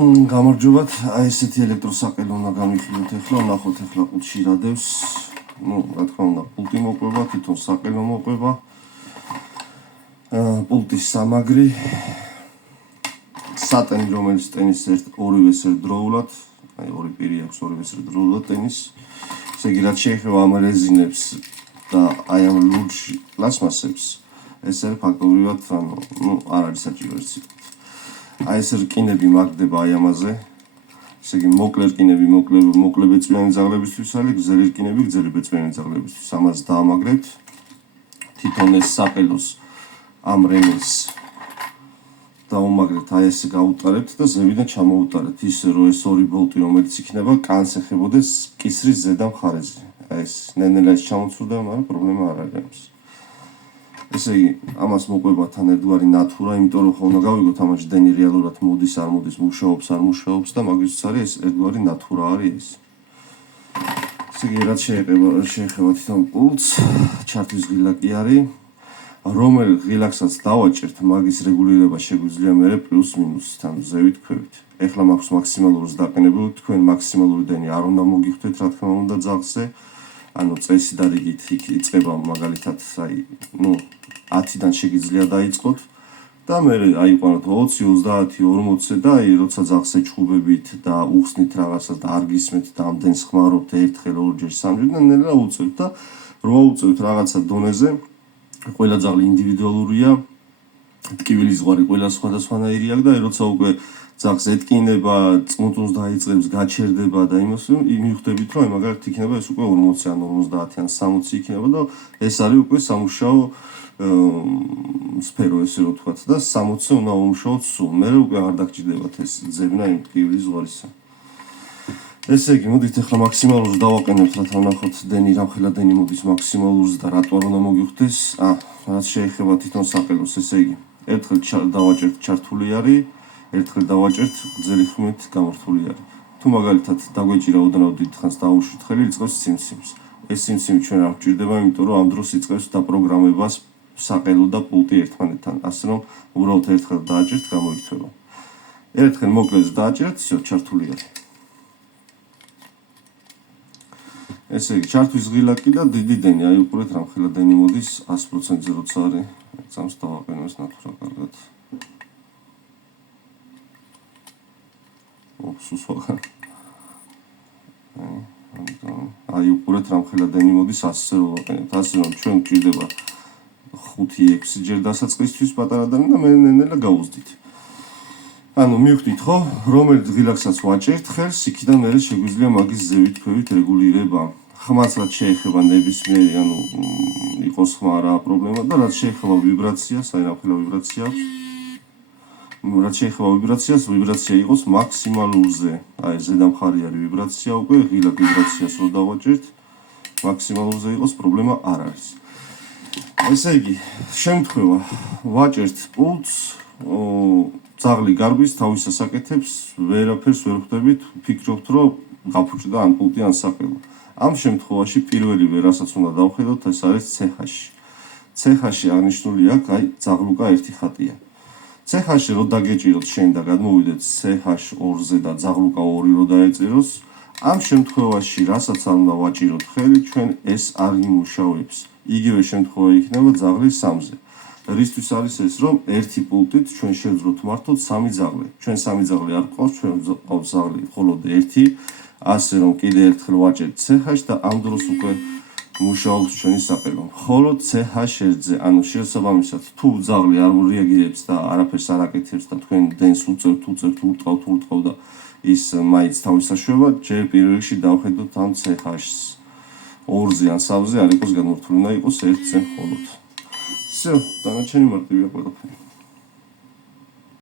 გამარჯობათ, აი ესეთი ელექტროსაყელი უნდა გამიხილოთ ახლა, ნახოთ ახლა ყუთში რა დევს. რა თქმა უნდა, პულტი მოყვება, თვითონ საყელო მოყვება. პულტის სამაგრი, სატენი, რომელიც ტენის ორივეს ერთდროულად, აი ორი პირი აქვს ორივეს ერთდროულად ტენის. ესე იგი, რაც შეეხება ამ რეზინებს და აი ამ ლურჯ პლასმასებს, ეს არის ფაქტობრივად, არ არის საჭირო ეს სიტყვა. აი ეს რკინები მაგდება აი ამაზე. ესე იგი, მოკლე რკინები მოკლე ბეწვიანი ძაღლებისთვის არის, გრძელი რკინები გრძელი ბეწვიანი ძაღლებისთვის. ამას დაამაგრებთ. თვითონ ეს საყელოს ამ რემეს დაუმაგრებთ, აი ესე გაუტარებთ და ზევიდან ჩამოუტარებთ, ისე რომ ეს ორი ბოლტი, რომელიც იქნება, კანს ეხებოდეს კისრის ზედა მხარეზე. აი ეს ნელ-ნელა ჩამოცურდა, მაგრამ პრობლემა არ არის ამის. ესე იგი, ამას მოყვებათან ერთგვარი ნათურა, იმიტომ რომ უნდა გავიგოთ ამაში დენი რეალურად მოდის, არ მოდის, მუშაობს, არ მუშაობს და მაგისთვის არის ეს ერთგვარი ნათურა არის ეს. ესე იგი, რაც შეეხება თვითონ პულტს, ჩართვის ღილაკი არის, რომელ ღილაკსაც დავაჭერთ, მაგის რეგულირება შეგვიძლია მერე პლუს მინუს თან ზევით ქვევით. ეხლა მაქვს მაქსიმალურს დაყენებული, თქვენ მაქსიმალური დენი არ უნდა მოგიხვდეთ, რა თქმა უნდა ძაღლზე. ანუ წესი დარიგით იქ იწყება მაგალითად, აი, 10-დან შეგიძლია დაიწყოთ და მერე აიყვანოთ 20, 30, 40-ზე და აი, როცა ძაღლს ეჩხუბებით და უხსნით რაღაცას და არ გისმენთ და ამდენს ხმარობთ ერთხელ, ორჯერ, სამჯერ და ნელა უწევთ და რო აუწევთ რაღაცა დონეზე, ყველა ძაღლი ინდივიდუალურია, ტკივილის ზღვარი ყველა სხვადასხვანაირი აქვს და როცა უკვე ძაღლს ეტკინება, წმუწუნს დაიწყებს, გაჩერდება და იმას მივხვდებით, რომ მაგალითად იქნება ეს უკვე 40 ან 50 ან 60 იქნება და ეს არის უკვე სამუშაო სფერო, ესე რომ ვთქვათ და 60-ზე უნდა უმუშაოთ სულ. მე უკვე არ დაგჭირდებათ ეს ძებნა იმ ტკივილის ზღვარისა. ესე იგი, მოდით ახლა მაქსიმალურს დავაყენებთ, რათა ვნახოთ დენი, რამხელა დენი მოდის მაქსიმალურს და რატო არ უნდა მოგიხვდეს. რაც შეეხება თვითონ საყელოს, ესე იგი, ერთხელ დავაჭერთ ჩართული არის, ერთხელ დავაჭერთ გრძელი ხმით გამორთული არის. თუ მაგალითად დაგვეჭირა ოდნავ დიდ ხანს დაუშვით ხელი, იწყებს სიმსიმს. ეს სიმსიმი ჩვენ არ გვჭირდება, იმიტომ რომ ამ დროს იწყებს დაპროგრამებას საყელო და პულტი ერთმანეთთან, ასე რომ უბრალოდ ერთხელ დააჭერთ, გამოირთვება. ერთხელ მოკლეს დააჭერთ, всё, ჩართული არის. ესე იგი, ჩართვის ღილაკი და დიდი დენი, აი უყურეთ რამხელა დენი მოდის 100%-ზე როცა არის, წამს დავაყენო ეს ნათურა კარგად. სუსვაგან. აი უყურეთ რამხელა დენი მოდის 100-ზე რო ვაყენებთ, ასე რომ ჩვენ გვჭირდება 5-6 ჯერ დასაწყისთვის პატარა დანი და მე ნელა გავუზდით. ანუ მივხვდით ხო, რომელ ღილაკსაც ვაჭერთ ხელს, იქიდან მერე შეგვიძლია მაგის ზევით ქვევით რეგულირება. ხმას რაც შეეხება ნებისმიერი, ანუ იყოს ხმა რა პრობლემა და რაც შეეხება ვიბრაციას, აი რამხელა ვიბრაცია აქვს. რაც შეეხება ვიბრაციას, ვიბრაცია იყოს მაქსიმალურზე. აი ზედა მხარე არის ვიბრაცია, უკვე ღილაკ ვიბრაციას რო დავაჭერთ, მაქსიმალურზე იყოს, პრობლემა არ არის. ესე იგი, შემთხვევა ვაჭერთ პულტს, ძაღლი გარბის თავისას აკეთებს, ვერაფერს ვერ ხვდებით, ვფიქრობთ, რომ გაფუჭდა ან პულტი ან საყელო. ამ შემთხვევაში პირველივე რასაც უნდა დავხედოთ, ეს არის CH. CH აღნიშნული აქვს, აი ძაღლუკა ერთი ხატია. CH რო დაგეჭიროთ შენ და გადმოვიდეთ CH2-ზე და ძაღლუკა 2 რო დაეწეროს, ამ შემთხვევაში რასაც უნდა ვაჭიროთ ხელი, ჩვენ ეს არ იმუშავებს. იგივე შემთხვევა იქნება ძაღლის 3-ზე. რისთვის არის ეს, რომ ერთი პულტით ჩვენ შევძროთ მართოთ 3 ძაღლი. ჩვენ 3 ძაღლი არ ყავს, ჩვენ ყავს ძაღლი მხოლოდ ერთი, ასე რომ კიდე ერთხელ ვაჭერთ CH და ამ დროს უკვე მუშაობს ჩვენი საყელო. მხოლოდ CH1-ზე, ანუ შესაბამისად, თუ ძაღლი არ რეაგირებს და არაფერს არ აკეთებს და თქვენ დენს უწევთ, ურტყავთ და ის მაინც თავის საშვება, ჯერ პირველ რიგში დავხედოთ ამ CH-ს. 2-ზე ან 3-ზე არ იყოს გადმორთული, უნდა იყოს 1-ზე მხოლოდ. всё, დანარჩენი მარტივია ყველაფერი.